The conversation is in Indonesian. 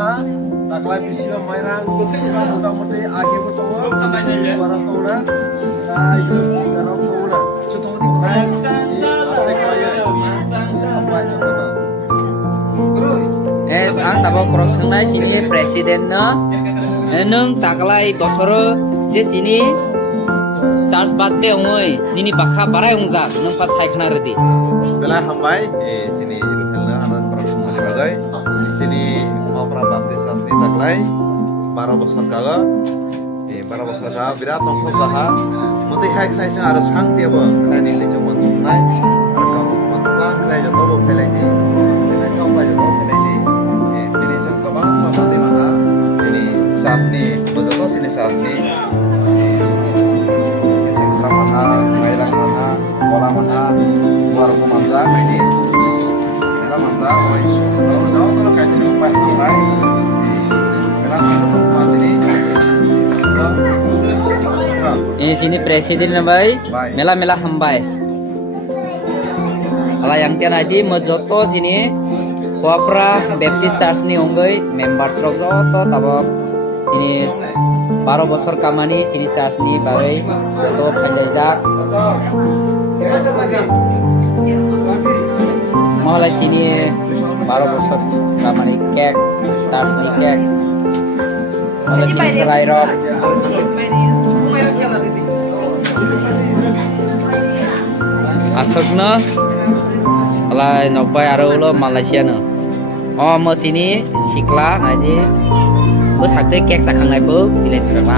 ha taklai bisio mairang motamoti age bo tongo bara tona ai jaro kona chutodi bai ang tabo krok sengnai sini presiden no nung taklai bosoro je sini Charles Bate ongoi nini bakha barai ongjak nung pas saikna redi Bela hambai sini rukelna ada korupsi mulai bagai sini mau pra baptis asli taklai 12 bosor kaga 12 bosor kaga birat tongkol kaga muti hai khai sing aras khang tiabo khai ni le jomon tunai ar kam matsang khai joto bo phelai ni ini kau pa joto phelai ni tini sang kabang mamati mana sini sasni bejoto sini sasni iseng selang mana mairang mana bola mana luar ko manja ini ela manja oi kalau jauh kalau kayak ini umpan mulai ela umpan ini sini presiden na bai mela mela hambai ala yang tian aji mojoto sini Kopra Baptist Church ni ongoi members rok joto tabo sini 12 bosor kamani sini church ni bagai joto phailajak malah sini 12 bosor kamani kek church ni kek malah sini selai rok asokno alai nokbai aro ulo Malaysia no mo sini sikla naji bus hakte kek sakangai bu ile terang